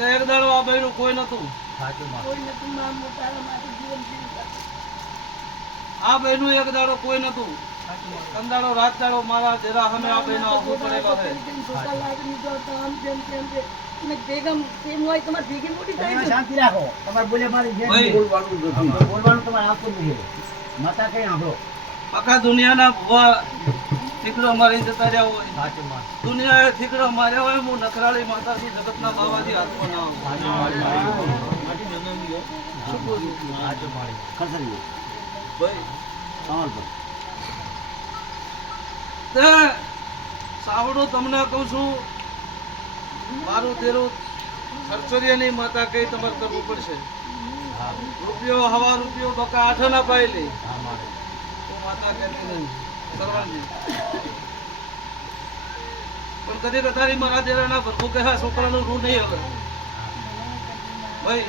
કે એક દાડો આ બૈરું કોઈ નતું. કોઈ નથી માં મોટારા માટે જીવન જીવી આ બૈરું એક દાડો કોઈ નતું. કંદાડો રાત દાડો મારા જરા હમે આ બૈનો આખું પડેલો છે. ધોકા લાગણી જો તો આમ જેમ તેમ છે અને ભેગમ તેમ હોય તમારે ભેગી મોટી તમે થાય શાંતિ રાખો. તમારે બોલે મારી જેમ ભાઈ. બોલવાનું નથી. બોલવાનું તમારે આપતું જ નથી. માતા કઈ સાંભળો. આખા દુનિયાના ભુવા થીકડો મારી જતા રહ્યા હોય. દુનિયાએ થીકડો માર્યા હોય. હું નખરાળી માતાજી જગતના બાવાજી હાથમાં ના આવું. ખસરી ભાઈ સાંભળ. તે સાવડું તમને કહું છું, મારું તેરું ખર્ચરિયાની માતા કઈ તમારે કરવું પડશે. રૂપિયો હવા રૂપિયો બકા આઠ ના પાયેલી તો માતા કહેતી નહીં સરવાળજી. પણ કદી કતારી મારા દેરાના ભરવું કે હા છોકરાનું રૂ નહીં હવે ભાઈ.